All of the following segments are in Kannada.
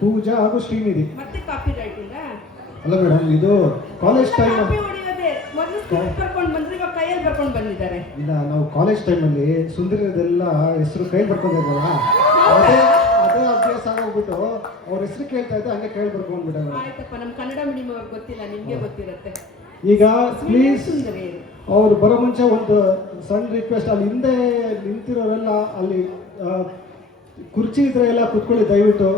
ಪೂಜಾ ಹಾಗೂ ಶ್ರೀನಿಧಿ. ಮತ್ತೆ ಕಾಪಿ ರೈಟಿಂಗ್ ಅಲ್ಲ ಮೇಡಮ್, ಇದು ಕಾಲೇಜ್ ಟೈಮ್. ಕಾಪಿ ಹೊಡೆಯೋದೇ ಮೊದಲು ಸ್ಕ್ರಿಪ್ಟ್ ಬರ್ಕೊಂಡು ಬಂದ್ರೆ ಇವಾಗ ಕೈಯಲ್ಲಿ ಬರ್ಕೊಂಡು ಬಂದಿದ್ದಾರೆ. ಇಲ್ಲ, ನಾವು ಕಾಲೇಜ್ ಟೈಮಲ್ಲಿ ಸುಂದರದೆಲ್ಲ ಹೆಸರು ಕೈ ಬರ್ಕೊಂಡಿದ್ರಲ್ಲ, ಅದೇ ಅದೇ ಅಭ್ಯಾಸ ಆಗೋಗ್ಬಿಟ್ಟು ಅವ್ರ ಹೆಸರು ಕೇಳ್ತಾ ಇದ್ದೆ, ಹಂಗೆ ಕೈ ಬರ್ಕೊಂಡ್ಬಿಟ್ಟಾರೆ. ಆಯ್ತಪ್ಪ, ನಮ್ಮ ಕನ್ನಡ ಮೀಡಿಯಂ ಅವ್ರಿಗೆ ಗೊತ್ತಿಲ್ಲ, ನಿಮಗೆ ಗೊತ್ತಿರುತ್ತೆ. ಈಗ ಪ್ಲೀಸ್ ಸುಂದರಿ ಅವ್ರು ಬರೋ ಮುಂಚೆ ಒಂದು ಸಣ್ಣ ರಿಕ್ವೆಸ್ಟ್, ಅಲ್ಲಿ ಹಿಂದೆ ನಿಂತಿರೋರೆಲ್ಲ ಅಲ್ಲಿ ಕುರ್ಚಿ ಇದ್ರೆ ಎಲ್ಲ ಕುತ್ಕೊಳ್ಳಿ ದಯವಿಟ್ಟು,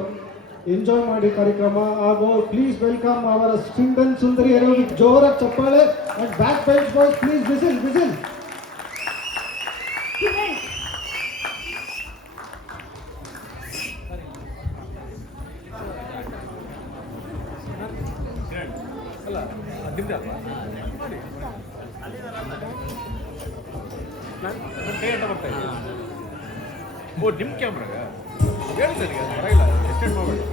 ಎಂಜಾಯ್ ಮಾಡಿ ಕಾರ್ಯಕ್ರಮ. ಹಾಗೂ ಪ್ಲೀಸ್ ವೆಲ್ಕಮ್ ಅವರ ಸಿಂಗನ್ ಸುಂದರಿ ಎಲ್ಲರೂ ಜೋರಾಗಿ ಚಪ್ಪಾಳೆ. And back bench boys please whistle whistle. ಓ ನಿಮ್ ಕ್ಯಾಮ್ರಾಗ ಹೇಳಿ ಸರ್, ಈಗ ಬರಲ್ಲ ಎಕ್ಸ್ಟೆಂಡ್ ಮಾಡಬೇಡಿ.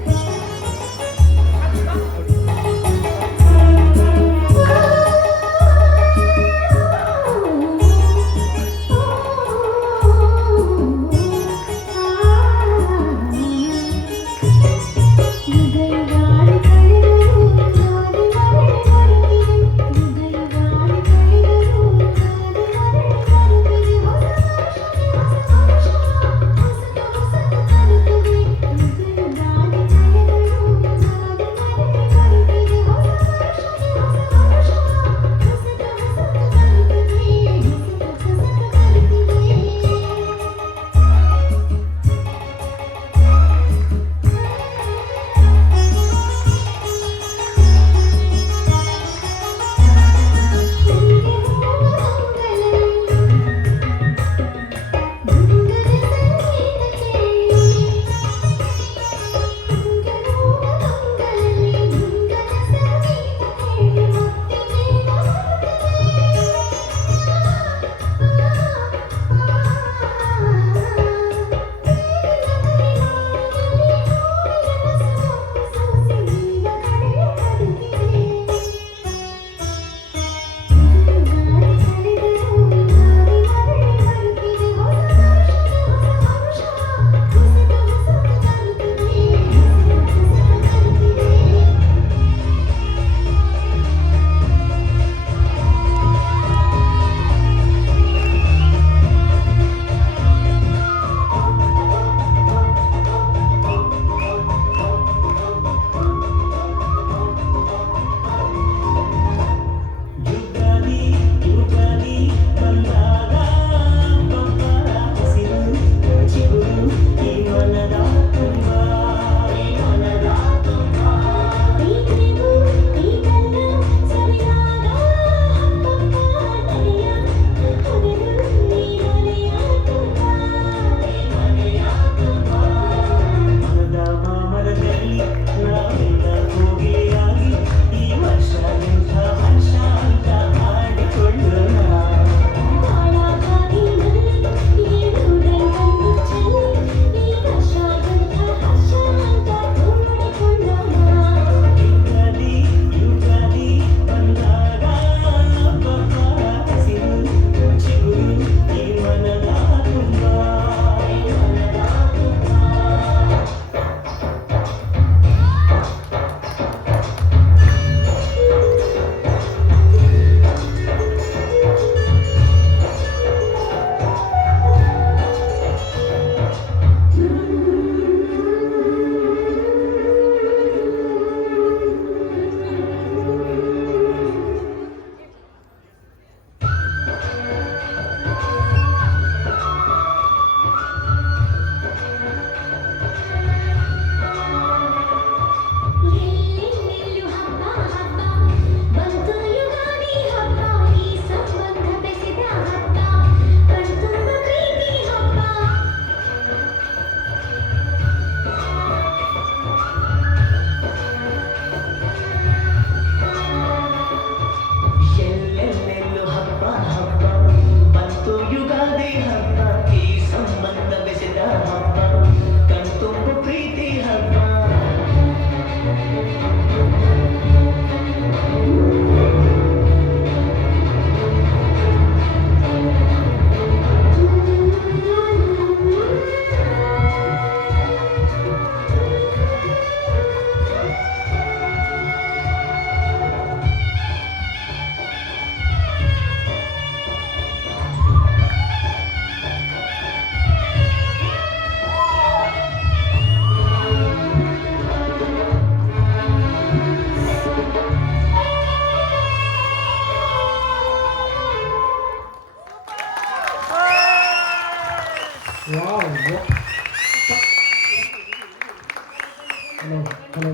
ಹಲೋ ಹಲೋ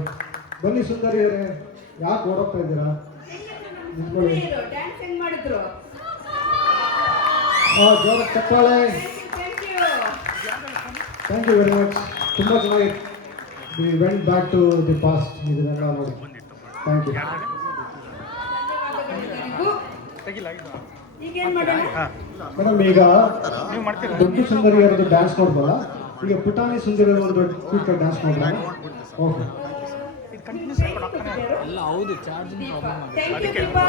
ಬನ್ನಿ ಸುಂದರಿ ಅವರೇ, ಯಾಕೆ ಓಡೋಗ್ತಾ ಇದ್ದೀರಾ? ನಿಂತ್ಕೊಳ್ಳಿ. ಡ್ಯಾನ್ಸ್ ಹೆಂಗ್ ಮಾಡಿದ್ರು? ಜೋರ ಚಪ್ಪಾಳೆ. Thank you. Thank you very much. ತುಂಬ ಚೆನ್ನಾಗಿ we went back to the past. ಇದನ್ನೆಲ್ಲ ನೋಡಿ ಥ್ಯಾಂಕ್ ಯು. ಈಗ ಏನ್ ಮಾಡೋಣ? ಮೇಡಮ್ ಈಗ ದೊಡ್ಡ ಸುಂದರಿ ಅವರದ್ದು ಡ್ಯಾನ್ಸ್ ನೋಡ್ಬೋದಾ? ಈಗ ಪುಟಾಣಿ ಸುಂದರಿ ಒಂದು ಕ್ವಿಕ್ ಡ್ಯಾನ್ಸ್ ನೋಡೋಣ. ಓಕೆ. ಎಲ್ಲ ಹೌದು charging problem. Thank you Deepa.